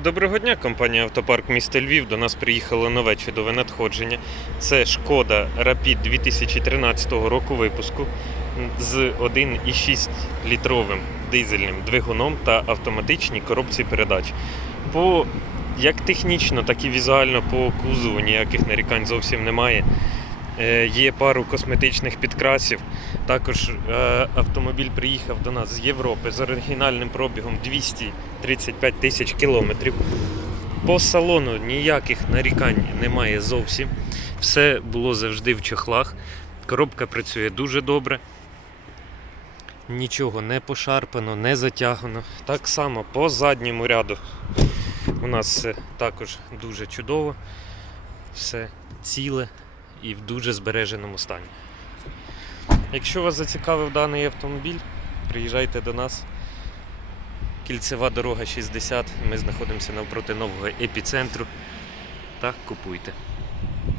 Доброго дня, компанія Автопарк міста Львів. До нас приїхало нове чудове надходження. Це шкода Rapid 2013 року випуску з 1,6 літровим дизельним двигуном та автоматичній коробці передач. По як технічно, так і візуально по кузову ніяких нарікань зовсім немає. Е, Є пару косметичних підкрасів. Також е, автомобіль приїхав до нас з Європи з оригінальним пробігом 235 тисяч кілометрів. По салону ніяких нарікань немає зовсім. Все було завжди в чохлах. Коробка працює дуже добре. Нічого не пошарпано, не затягано. Так само по задньому ряду. У нас все також дуже чудово. Все ціле і в дуже збереженому стані. Якщо вас зацікавив даний автомобіль, приїжджайте до нас. Кільцева дорога 60. Ми знаходимося навпроти нового епіцентру. Та купуйте.